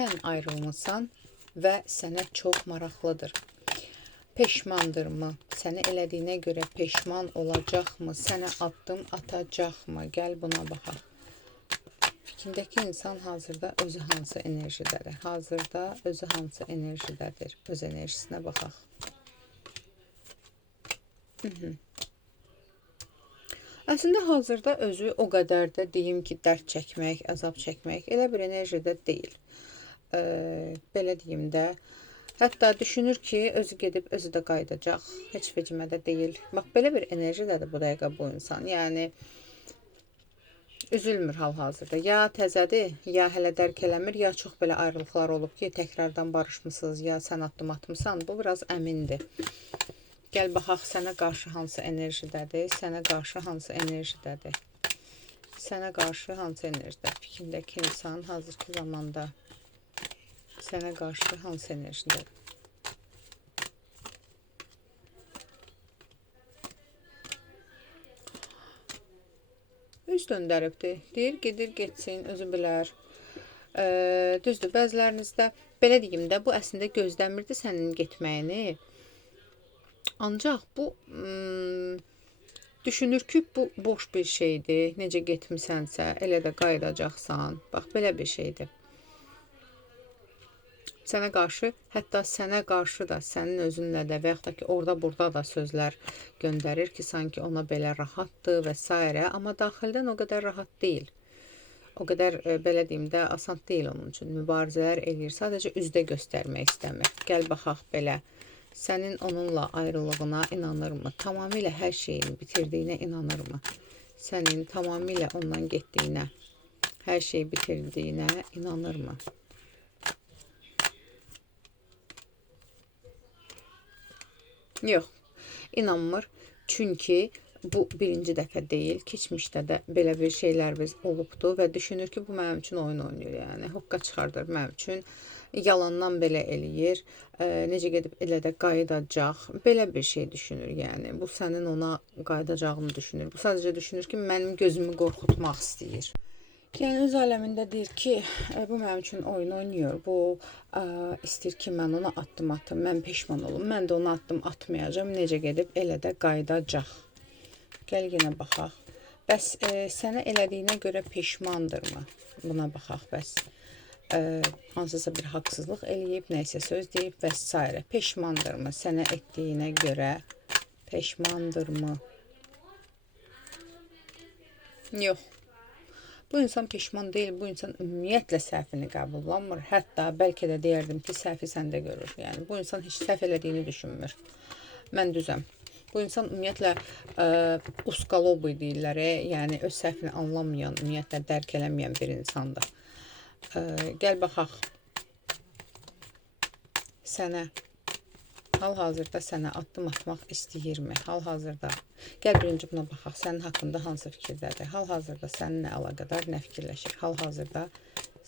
sən ayrılmısan və sənə çox maraqlıdır. Peşmandırmı? Səni elədiyinə görə peşman olacaqmı? Sənə addım atacaqmı? Gəl buna baxaq. Fikrindəki insan hazırda özü hansı enerjidədir? Hazırda özü hansı enerjidədir? Öz enerjisinə baxaq. Əslində hazırda özü o qədər də deyim ki, dərd çəkmək, əzab çəkmək elə bir enerjidə deyil. Belə deyim də, hətta düşünür ki, özü gedib özü də qayıdacaq. Heç vecimə də deyil. Bax, belə bir enerjidədir bu dəqiqə bu insan. Yəni üzülmür hal-hazırda. Ya təzədir, ya hələ dərk eləmir, ya çox belə ayrılıqlar olub ki, təkrardan barışmısınız, ya sən addım atmısan. Bu biraz əmindir. Gəl baxaq, sənə qarşı hansı enerjidədir? Sənə qarşı hansı enerjidədir? Sənə qarşı hansı enerjidədir? Fikrindəki insan hazırki zamanda sənə qarşı hansı enerjidədir? Üz döndəribdir. Deyir, gedir, getsin, özü bilər. Düzdür, bəzilərinizdə, belə deyim də, bu əslində gözləmirdi sənin getməyini. Ancaq bu düşünür ki, bu boş bir şeydir. Necə getmisənsə, elə də qayıdacaqsan. Bax, belə bir şeydir. Sənə qarşı, hətta sənə qarşı da, sənin özünlə də və yaxud da ki, orada-burada da sözlər göndərir ki, sanki ona belə rahatdır və s. Amma daxildən o qədər rahat deyil. O qədər, belə deyim də, asan deyil onun üçün. Mübarizələr eləyir. Sadəcə üzdə göstərmək istəmir. Gəl baxaq belə. Sənin onunla ayrılığına inanırmı? Tamamilə hər şeyini bitirdiyinə inanırmı? Sənin tamamilə ondan getdiyinə, hər şeyi bitirdiyinə inanırmı? Yox, inanmır. Çünki bu birinci dəfə deyil. Keçmişdə də belə bir şeylər olubdu və düşünür ki, bu mənim üçün oyun oynayır. Yəni, hoqqa çıxardır mənim üçün. Yalandan belə eləyir. Necə gedib elə də qayıdacaq. Belə bir şey düşünür, yəni. Bu sənin ona qayıdacağını düşünür. Bu sadəcə düşünür ki, mənim gözümü qorxutmaq istəyir. Yəni, öz aləmində deyir ki, bu mənim üçün oyun oynayır. Bu istəyir ki, mən ona addım atım, mən peşman olum. Mən də ona addım atmayacağım. Necə gedib elə də qayıdacaq. Gəl yenə baxaq. Bəs sənə elədiyinə görə peşmandırmı? Buna baxaq, bəs. Hansısa bir haqsızlıq eləyib, nəysə söz deyib və s. Peşmandırmı? Sənə etdiyinə görə peşmandırmı? Yox. Bu insan peşman deyil, bu insan ümumiyyətlə səhvini qəbullanmır. Hətta bəlkə də deyərdim ki, səhvi səndə görür. Yəni, bu insan heç səhv elədiyini düşünmür. Mən düzəm. Bu insan ümumiyyətlə uskalobu deyirlər, yəni öz səhvini anlamayan, ümumiyyətlə dərk eləməyən bir insandır. Gəl baxaq. Sənə, hal-hazırda sənə addım atmaq istəyirmi? Hal-hazırda. Gəl birinci buna baxaq. Sənin haqqında hansı fikirdədir? Hal-hazırda səninlə əlaqədar nə fikirləşir? Hal-hazırda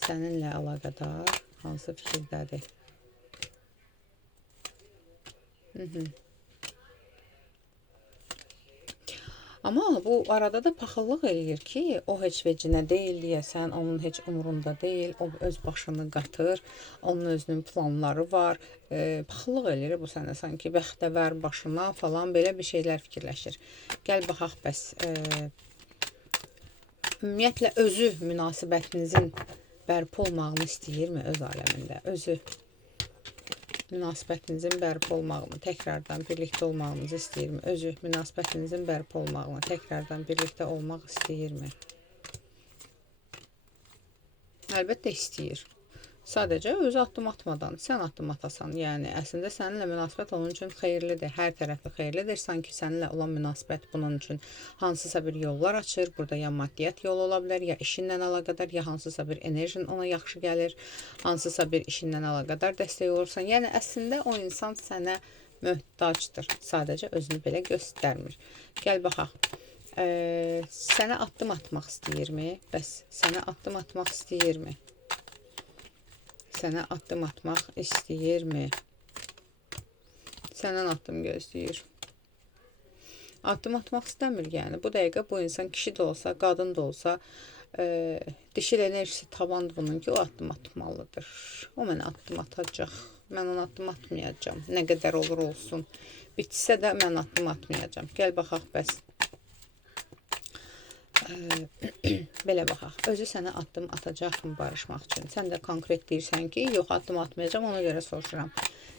səninlə əlaqədar hansı fikirdədir? Amma bu arada da paxıllıq eləyir ki, o heç vecinə deyil deyəsən, onun heç umurunda deyil, o öz başını qatır, onun özünün planları var. Paxıllıq eləyir bu sənə sanki, bəxtəvər başına falan belə bir şeylər fikirləşir. Gəl baxaq, bəs ümumiyyətlə özü münasibətinizin bərpa olmağını istəyirmi öz aləmində? Özü münasibətinizin bərpa olmağını, təkrardan birlikdə olmağınızı istəyirmi? Özü münasibətinizin bərpa olmağını, təkrardan birlikdə olmaq istəyirmi? Əlbəttə istəyir. Sadəcə özü addım atmadan, sən addım atasan. Yəni, əslində səninlə münasibət onun üçün xeyirlidir, hər tərəfli xeyirlidir. Sanki səninlə olan münasibət bunun üçün hansısa bir yollar açır. Burada ya maddiyyat yolu ola bilər, ya işinlə əlaqədar, ya hansısa bir enerjin ona yaxşı gəlir, hansısa bir işinlə əlaqədar dəstək olursan. Yəni, əslində o insan sənə möhtacdır. Sadəcə özünü belə göstərmir. Gəl baxaq. Sənə addım atmaq istəyirmi? Bəs sənə addım atmaq istəyirmi? Sənə addım atmaq istəyirmi? Səndən addım gözləyir. Addım atmaq istəmir, yəni. Bu dəqiqə bu insan kişi də olsa, qadın da olsa, Dişil enerjisi tavandır bunun ki o addım atmalıdır. O mənə addım atacaq. Mən ona addım atmayacağam. Nə qədər olur olsun. Bitsə də mən addım atmayacağam. Gəl baxaq bəs. Belə baxaq. Özü sənə addım atacaqmı barışmaq üçün? Sən də konkret deyirsən ki, yox addım atmayacağam, ona görə soruşuram.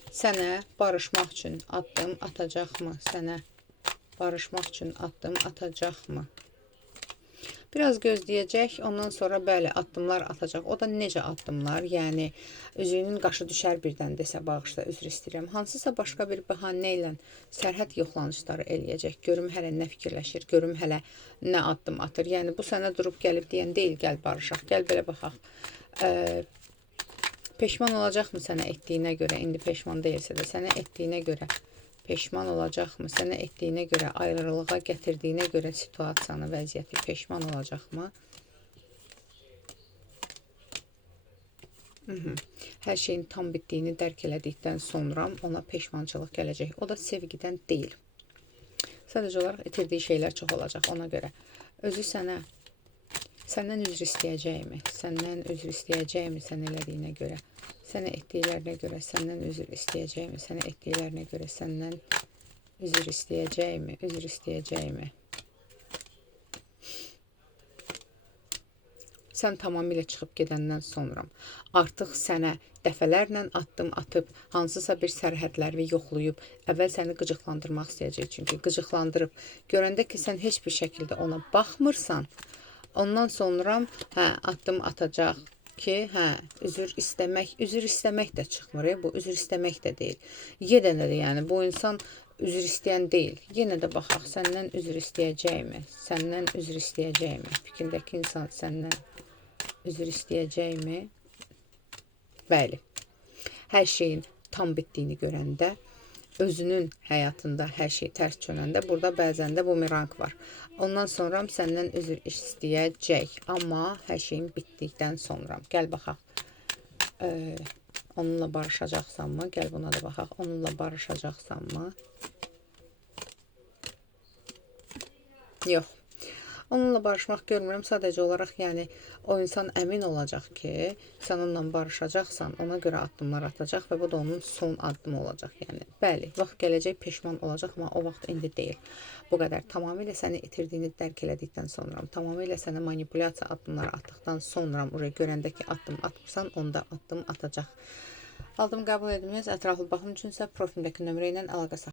Sənə barışmaq üçün addım atacaqmı? Sənə barışmaq üçün addım atacaqmı? Biraz gözləyəcək, ondan sonra bəli addımlar atacaq. O da necə addımlar? Yəni üzüyünün qaşı düşər birdən desə bağışla, üzr istəyirəm. Hansısa başqa bir bəhanə ilə sərhəd yoxlanışları eləyəcək. Görüm hələ nə fikirləşir, görüm hələ nə addım atır. Yəni bu sənə durub gəlib deyən deyil, gəl barışaq. Gəl belə baxaq. Peşman olacaqmı sənə etdiyinə görə? İndi peşman deyilsə də sənə etdiyinə görə peşman olacaqmı? Sənə etdiyinə görə, ayrılığa gətirdiyinə görə situasiyanı, vəziyyəti peşman olacaqmı? Hər şeyin tam bitdiyini dərk elədikdən sonra ona peşmançılıq gələcək. O da sevgidən deyil. Sadəcə olaraq itirdiyi şeylər çox olacaq ona görə. Özü səndən üzr istəyəcəkmi? Səndən üzr istəyəcəkmi sən elədiyinə görə? Sənə etdiklərinə görə səndən üzr istəyəcəkmi? Sənə etdiklərinə görə səndən üzr istəyəcəkmi? Üzr istəyəcəkmi? Sən tamamilə çıxıb gedəndən sonra artıq sənə dəfələrlə addım atıb, hansısa bir sərhədləri yoxlayıb, əvvəl səni qıcıqlandırmaq istəyəcək. Çünki qıcıqlandırıb, görəndə ki, sən heç bir şəkildə ona baxmırsan, ondan sonra addım atacaq ki, üzr istəmək də çıxmır, bu üzr istəmək də deyil. Yenə də yəni bu insan üzr istəyən deyil. Yenə də baxaq, səndən üzr istəyəcəkmi? Səndən üzr istəyəcəkmi? Fikrindəki insan səndən üzr istəyəcəkmi? Bəli. Hər şeyin tam bitdiyini görəndə, özünün həyatında hər şey tərs çönəndə, burada bəzən də bumeranq var. Ondan sonra səndən üzr istəyəcək. Amma hər şeyin bitdikdən sonra. Gəl baxaq. Onunla barışacaqsanmı? Gəl buna da baxaq. Onunla barışacaqsanmı? Yox. Onunla barışmaq görmürəm. Sadəcə olaraq yəni o insan əmin olacaq ki, sən onunla barışacaqsan, ona görə addımlar atacaq və bu da onun son addımı olacaq. Yəni bəli, vaxt gələcək peşman olacaq, amma o vaxt indi deyil. Bu qədər. Tamamilə səni itirdiyini dərk elədikdən sonra, tamamilə sənə manipulyasiya addımları atdıqdan sonra, görəndə ki, addım atmırsan, onda addım atacaq. Aldım, qəbul ediniz. Ətraflı baxım üçünsə profilimdəki nömrə ilə əlaqə saxlayın.